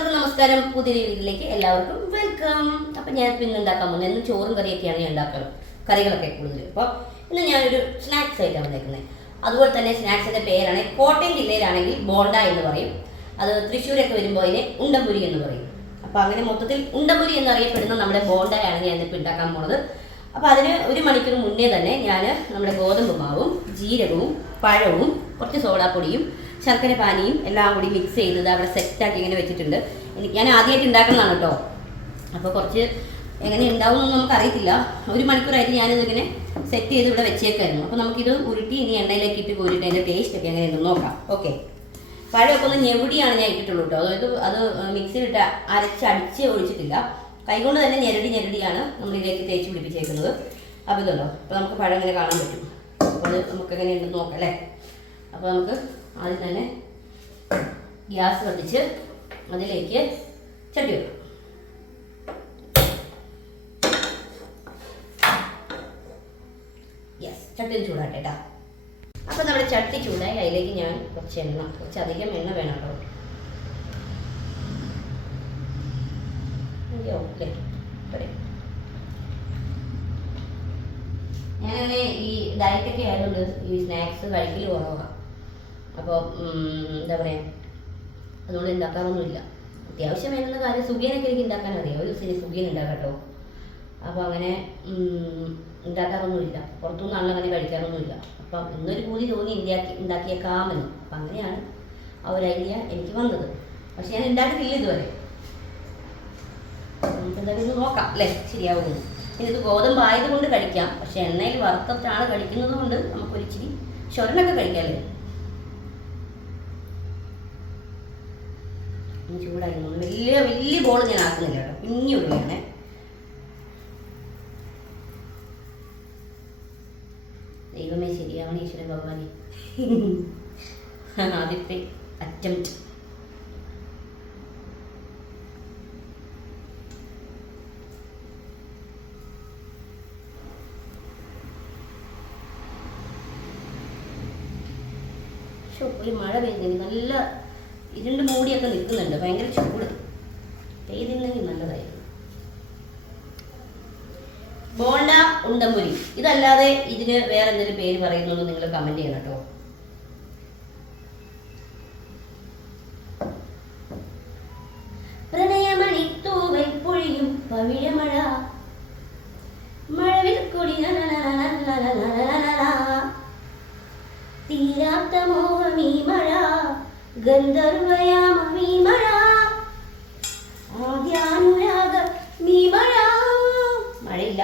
എല്ലാവർക്കും നമസ്കാരം. പുതിയ വീട്ടിലേക്ക് എല്ലാവർക്കും വെൽക്കം അപ്പം ഞാൻ ഇന്ന് ഉണ്ടാക്കാൻ പോകുന്നത് ഇന്ന് ചോറും കറിയൊക്കെയാണ് ഞാൻ ഉണ്ടാക്കുന്നത് കറികളൊക്കെ കൂടുതൽ അപ്പോൾ ഇന്ന് ഞാനൊരു സ്നാക്സ് ആയിട്ടാണ് വന്നേക്കുന്നത് അതുപോലെ തന്നെ സ്നാക്സിന്റെ പേരാണ് കോട്ടയം ജില്ലയിലാണെങ്കിൽ ബോണ്ട എന്ന് പറയും. അത് തൃശ്ശൂരൊക്കെ വരുമ്പോൾ അതിന് ഉണ്ടംപുരി എന്ന് പറയും. അപ്പോൾ അങ്ങനെ മൊത്തത്തിൽ ഉണ്ടംപുരി എന്നറിയപ്പെടുന്ന നമ്മുടെ ബോണ്ടയാണ് ഞാൻ ഇപ്പൊ ഉണ്ടാക്കാൻ പോണത് അപ്പോൾ അതിന് ഒരു മണിക്കൂർ മുന്നേ തന്നെ ഞാൻ നമ്മുടെ ഗോതമ്പ് മാവും ജീരകവും പഴവും കുറച്ച് സോഡാപ്പൊടിയും ശർക്കര പാനിയും എല്ലാം കൂടി മിക്സ് ചെയ്തത് അവിടെ സെറ്റാക്കി ഇങ്ങനെ വെച്ചിട്ടുണ്ട്. ഞാൻ ആദ്യമായിട്ട് ഉണ്ടാക്കുന്നതാണ് കേട്ടോ അപ്പോൾ കുറച്ച് എങ്ങനെ ഉണ്ടാവുമെന്നൊന്നും നമുക്ക് അറിയത്തില്ല ഒരു മണിക്കൂറായിട്ട് ഞാനിതിങ്ങനെ സെറ്റ് ചെയ്ത് ഇവിടെ വെച്ചേക്കായിരുന്നു. അപ്പോൾ നമുക്കിത് ഉരുട്ടി ഇനി എണ്ണയിലേക്ക് ഇട്ട് കോരിട്ട് അതിന്റെ ടേസ്റ്റ് ഒക്കെ എങ്ങനെയുണ്ടെന്ന് നോക്കാം. ഓക്കെ പഴമൊക്കെ ഒന്ന് ഞെവിടിയാണ് ഞാൻ ഇട്ടിട്ടുള്ളൂ കേട്ടോ അതായത് അത് മിക്സിയിലിട്ട് അരച്ചടിച്ച് ഒഴിച്ചിട്ടില്ല. കൈകൊണ്ട് തന്നെ ഞെരടി ഞെരടിയാണ് നമ്മൾ ഇതിലേക്ക് തേച്ച് പിടിപ്പിച്ചേക്കുന്നത്. അപ്പോൾ ഇതുണ്ടോ? അപ്പോൾ നമുക്ക് പഴം ഇങ്ങനെ കാണാൻ പറ്റും. അപ്പോൾ അത് നമുക്ക് എങ്ങനെയുണ്ടെന്ന് നോക്കാം അല്ലേ? അപ്പോൾ നമുക്ക് ആദ്യം തന്നെ ഗ്യാസ് കത്തിച്ച് അതിലേക്ക് ചട്ടി വെക്കാം. യെസ് ചട്ടി ചൂടാട്ടെ അപ്പോൾ നമ്മുടെ ചട്ടി ചൂടായി അതിലേക്ക് ഞാൻ കുറച്ച് എണ്ണ കുറച്ച് അധികം എണ്ണ വേണം കേട്ടോ അയ്യോ ഓക്കെ ഞാനങ്ങനെ ഈ ഡയറ്റൊക്കെ ആയതുകൊണ്ട് ഈ സ്നാക്സ് കഴിക്കൽ കുറവാണ് അപ്പോൾ എന്താ പറയുക അതുകൊണ്ട് ഉണ്ടാക്കാറൊന്നുമില്ല അത്യാവശ്യം വേണ്ടുന്ന കാര്യം സുഖിയനൊക്കെ എനിക്ക് ഉണ്ടാക്കാൻ അറിയാം ഒരു ദിവസം സുഖിയൻ ഉണ്ടാക്കട്ടോ കേട്ടോ അപ്പോൾ അങ്ങനെ ഉണ്ടാക്കാറൊന്നുമില്ല ഉണ്ടാക്കാറൊന്നുമില്ല പുറത്തുനിന്നാണല്ലോ അങ്ങനെ കഴിക്കാറൊന്നുമില്ല. അപ്പം ഇന്നൊരു പൂതി തോന്നി ഉണ്ടാക്കി ഉണ്ടാക്കിയേക്കാമെന്ന് അപ്പം അങ്ങനെയാണ് ആ ഒരു ഐഡിയ എനിക്ക് വന്നത്. പക്ഷെ ഞാൻ ഉണ്ടാക്കിയില്ല ഇതുവരെ. നമുക്ക് എന്തായാലും നോക്കാം അല്ലേ? ശരിയാവുന്നു പിന്നെ ഇത് ഗോതമ്പ് ആയതുകൊണ്ട് കഴിക്കാം. പക്ഷെ എണ്ണയിൽ വറുത്തിട്ടാണ് കഴിക്കുന്നത് കൊണ്ട് നമുക്കൊരിച്ചിരി ഷൊരനൊക്കെ കഴിക്കാമല്ലേ ചൂടായിരുന്നു. വലിയ വലിയ ബോൾ ഞാൻ ആക്കുന്നില്ല കേട്ടോ. കുഞ്ഞു ഉള്ളിയാണ്. ദൈവമേ ശരിയാവണം ഈശ്വരൻ ഭഗവാനെ. ആദ്യത്തെ അറ്റംപ്റ്റ് മഴ പെയ്തെങ്കിൽ നല്ല ഇരുണ്ട് മൂടിയൊക്കെ നിൽക്കുന്നുണ്ട്. ഭയങ്കര ചൂട്. പെയ്തില്ലെങ്കിൽ നല്ലതായിരുന്നു. ബോണ്ട ഉണ്ടമ്പുരി ഇതല്ലാതെ ഇതിന് വേറെ എന്തെങ്കിലും പേര് പറയുന്നു നിങ്ങൾ കമന്റ് ചെയ്യണം കേട്ടോ. ഗന്ധർവയാമീ മീമഴ ആദ്യാനുരാഗ മീമഴ. മഴ മഴയില്ല.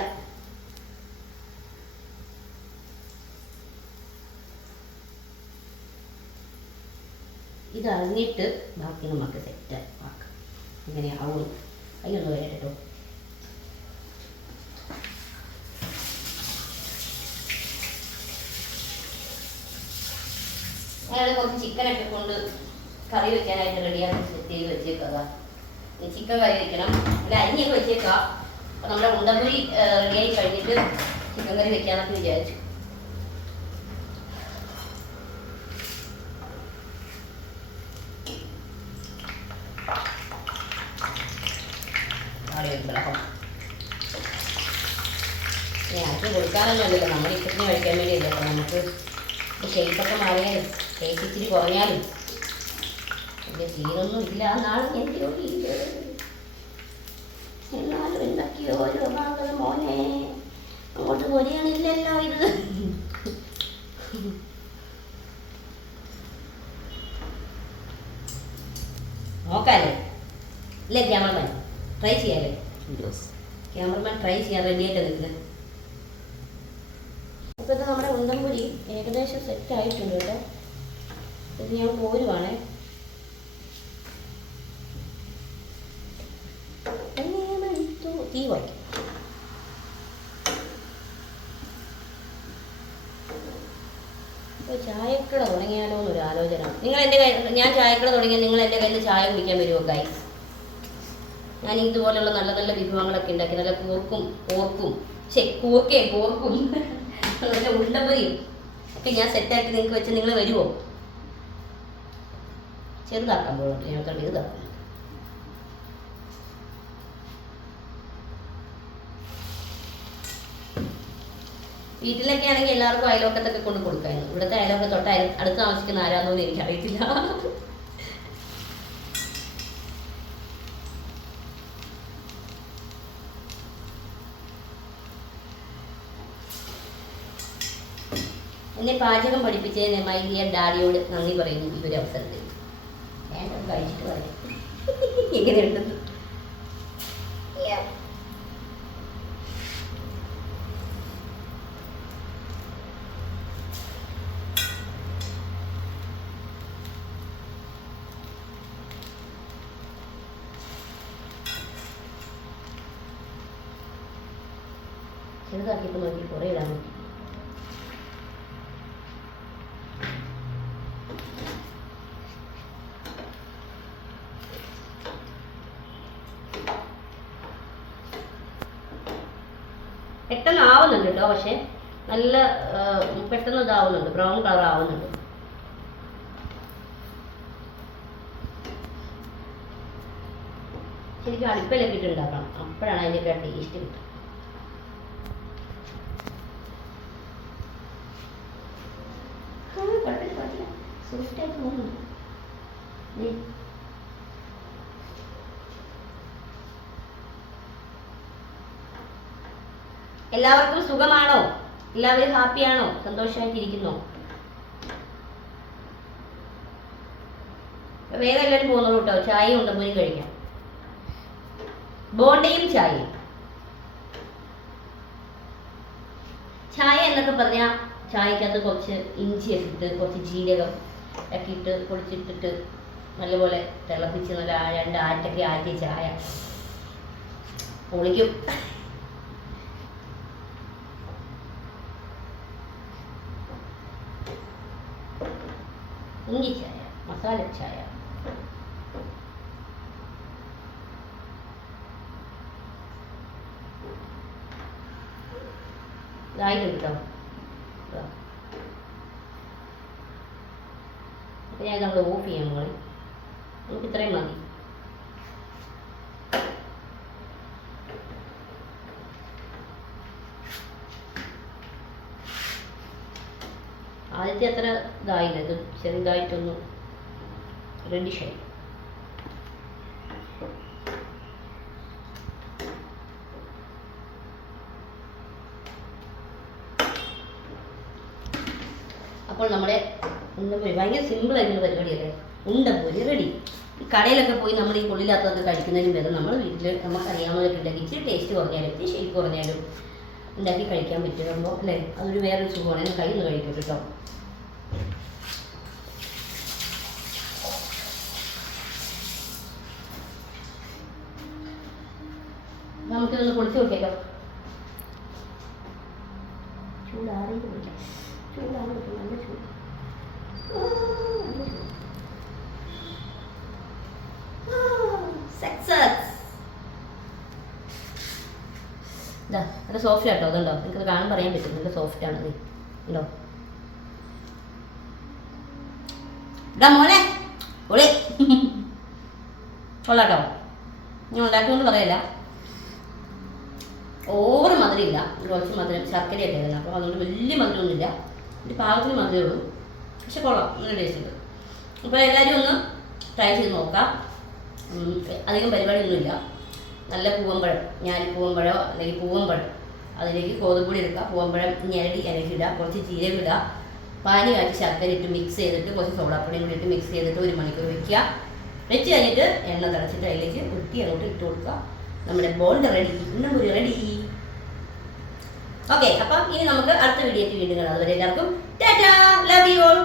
ഇത് ബാക്കി നമുക്ക് സെറ്റ് ആക്കാം. ഇങ്ങനെ ആവും. അതിനൊന്ന് വരട്ടെ കേട്ടോ അയാൾ കുറച്ച് ചിക്കനൊക്കെ കൊണ്ട് കറി വെക്കാനായിട്ട് റെഡിയാക്കി സെറ്റ് ചെയ്ത് വെച്ചേക്കുക ചിക്കൻ കറി വെക്കണം. അല്ല അരിഞ്ഞൊക്കെ വെച്ചേക്കാം. അപ്പൊ നമ്മുടെ ഉണ്ടമ്പുരി റെഡിയായി കഴിഞ്ഞിട്ട് ചിക്കൻ കറി വെക്കാമെന്നൊക്കെ വിചാരിച്ചു. ആർക്കും നമ്മൾ ഇത്തിരി കഴിക്കാൻ വേണ്ടിയല്ലേ. നമുക്ക് ഷേപ്പൊക്കെ മാറിയാലും ഷേപ്പ് ഇച്ചിരി കുറഞ്ഞാലും വലിയ സീനൊന്നും ഇല്ല. എന്നാണ് എന്റെ. എന്നാലും എന്തൊക്കെയോ ഒരു മോനെ. അങ്ങോട്ട് പൊരിയണില്ലല്ലോ ഇത്. നോക്കാല്ലേ ഇല്ലേ ക്യാമറമാൻ? ട്രൈ ചെയ്യാലേ? ക്യാമറമാൻ ട്രൈ ചെയ്യാൻ റെഡിയായിട്ട് നിൽക്കുന്നത് ഇപ്പോഴത്തെ നമ്മുടെ ഉണ്ടംപുരി ഏകദേശം സെറ്റ് ആയിട്ടുണ്ട് കേട്ടോ. ഇത് ഞാൻ പോരുവാണേ. തീ വയ്ക്കും ചായക്കട തുടങ്ങിയാലോ എന്നൊരു ആലോചന. നിങ്ങൾ എന്റെ ഞാൻ ചായക്കട തുടങ്ങിയാൽ നിങ്ങൾ എന്റെ കയ്യിൽ ചായ കുടിക്കാൻ വരുമോ ഗൈസ് ഞാൻ ഇതുപോലെയുള്ള നല്ല നല്ല വിഭവങ്ങളൊക്കെ ഉണ്ടാക്കി നല്ല കൂർക്കും പോർക്കും. ശേ കൂർക്കേ പോർക്കും. നല്ല ഉണ്ടപതിയും ഒക്കെ ഞാൻ സെറ്റാക്കി നിങ്ങൾക്ക് വെച്ച് നിങ്ങൾ വരുമോ? ചെറുതാക്കാൻ പോകുന്നുണ്ട് ഞാൻ കണ്ട് വീട്ടിലൊക്കെ ആണെങ്കിൽ എല്ലാവർക്കും അയലോക്കത്തൊക്കെ കൊണ്ട് കൊടുക്കായിരുന്നു. ഇവിടുത്തെ അയലോക്കെ തൊട്ട് അടുത്ത് താമസിക്കുന്ന ആരാന്നോന്ന് എനിക്കറിയത്തില്ല. എന്നെ പാചകം പഠിപ്പിച്ചതിന് മൈ ഡിയർ ഡാഡിയോട് നന്ദി പറയുന്നു ഈ ഒരു അവസരത്തിൽ. ഞാൻ കഴിച്ചിട്ട് പറയാം എങ്ങനെയുണ്ടെന്ന്? ചെറുതാക്കിയപ്പോൾ നോക്കി കുറേ ഇടാൻ പെട്ടെന്ന് ആവുന്നുണ്ട് കേട്ടോ പക്ഷെ നല്ല പെട്ടെന്ന് ഇതാവുന്നുണ്ട് ബ്രൗൺ കളർ ആവുന്നുണ്ട്. ശരിക്കും അടുപ്പിലൊക്കെ ഇട്ട് ഉണ്ടാക്കണം. അപ്പോഴാണ് അതിന്റെയൊക്കെ ടേസ്റ്റ് കിട്ടുക ആ, കുഴപ്പമില്ല, ആയിട്ട് പോകുന്നുണ്ട്. എല്ലാവർക്കും സുഖമാണോ? എല്ലാവരും ഹാപ്പിയാണോ? സന്തോഷമായിട്ടിരിക്കുന്നോ? വേഗം എല്ലാവരും പോകുന്നുള്ളൂ കേട്ടോ. ചായ ഉണ്ട് പോയി കഴിക്കാം. ബോണ്ടയും ചായ ചായ എന്നൊക്കെ പറഞ്ഞാൽ ചായക്കകത്ത് കുറച്ച് ഇഞ്ചി എടുത്ത് കുറച്ച് ജീരകം ഒക്കെ ഇട്ട് പൊടിച്ചിട്ടിട്ട് നല്ലപോലെ തിളപ്പിച്ച് നല്ല രണ്ട് ആറ്റൊക്കെ ആറ്റിയ ചായ പൊളിക്കും. ഇഞ്ചി ചായ മസാല ചായ. ഇതായിട്ടുണ്ട് കേട്ടോ. അപ്പൊ ഞാൻ നമ്മൾ ഓഫ് ചെയ്യാൻ മോളെ. നമുക്ക് ഇത്രയും മതി. ആദ്യത്തെ അത്ര ഇതായില്ല ഇത് ചെറുതായിട്ടൊന്ന് റെഡിഷായി അപ്പോൾ നമ്മുടെ ഉണ്ടപ്പൊരി ഭയങ്കര സിമ്പിൾ ആയിട്ടുള്ള പരിപാടിയല്ലേ? ഉണ്ടപ്പൊരി റെഡി കടയിലൊക്കെ പോയി നമ്മൾ ഈ കൊള്ളില്ലാത്തതൊക്കെ കഴിക്കുന്നതിന് ബദൽ നമ്മൾ വീട്ടിൽ നമുക്കറിയാവുന്നതൊക്കെ ഉണ്ടാക്കി ഇച്ചിരി ടേസ്റ്റ് കുറഞ്ഞാലും ഇച്ചിരി ഷേപ്പ് കുറഞ്ഞാലും ഉണ്ടാക്കി കഴിക്കാൻ പറ്റുമ്പോൾ അല്ലേ? അതൊരു വേറൊരു സുഖമാണ്. കയ്യിൽ നിന്ന് കഴിക്കും കേട്ടോ. നമുക്കിതൊന്ന് കുളിച്ച് നോക്കിയാലോ ചൂടാറി ചൂടാറി നല്ല ചൂട് ആ, നല്ല ചൂട്. ആ, success. ഇതാ നല്ല സോഫ്റ്റ് ആട്ടോ അതുണ്ടോ എനിക്കത് കാണാൻ പറയാൻ പറ്റും. നല്ല സോഫ്റ്റ് ആണ് ഉണ്ടോ? ഇതാ മോനെ ഒളി കൊള്ളാട്ടോ. ഞാൻ ഉണ്ടാക്കിക്കൊണ്ട് പറയല്ല. ഓവർ മധുരമില്ല. കുറച്ച് മധുരം ശർക്കരയൊക്കെ ആയിരുന്നു അപ്പോൾ അതുകൊണ്ട് വലിയ മധുരമൊന്നുമില്ല. ഒരു പാകത്തിന് മധുരമേ ഉള്ളൂ. പക്ഷെ കൊള്ളാം. നല്ല ടേസ്റ്റ് ഉണ്ട്. അപ്പോൾ എല്ലാവരും ഒന്ന് ട്രൈ ചെയ്ത് നോക്കാം. അധികം പരിപാടിയൊന്നുമില്ല. നല്ല പൂവമ്പഴം ഞാൻ പൂവമ്പഴോ അല്ലെങ്കിൽ പൂവമ്പഴം അതിലേക്ക് കോതുപൊടി എടുക്കുക. പൂവമ്പഴം ഞെരടി ഇലക്കിടുക കുറച്ച് ജീരകം ഇടുക. പാനി കാച്ചി ശർക്കര ഇട്ട് മിക്സ് ചെയ്തിട്ട് കുറച്ച് സോഡാപ്പൊടിയും കൂടി ഇട്ട് മിക്സ് ചെയ്തിട്ട് ഒരു മണിക്കൂർ വെക്കുക. വെച്ച് കഴിഞ്ഞിട്ട് എണ്ണ തിളച്ചിട്ട് അതിലേക്ക് ഉരുട്ടി അങ്ങോട്ട് ഇട്ട് കൊടുക്കുക. നമ്മുടെ ബോണ്ട് റെഡി ഉണ്ണമ്പുരി റെഡി ഓക്കെ അപ്പം ഇനി നമുക്ക് അടുത്ത വീഡിയോയ്ക്ക് വീണ്ടും കാണാം. അതുവരെ എല്ലാവർക്കും ടാറ്റാ. Love you all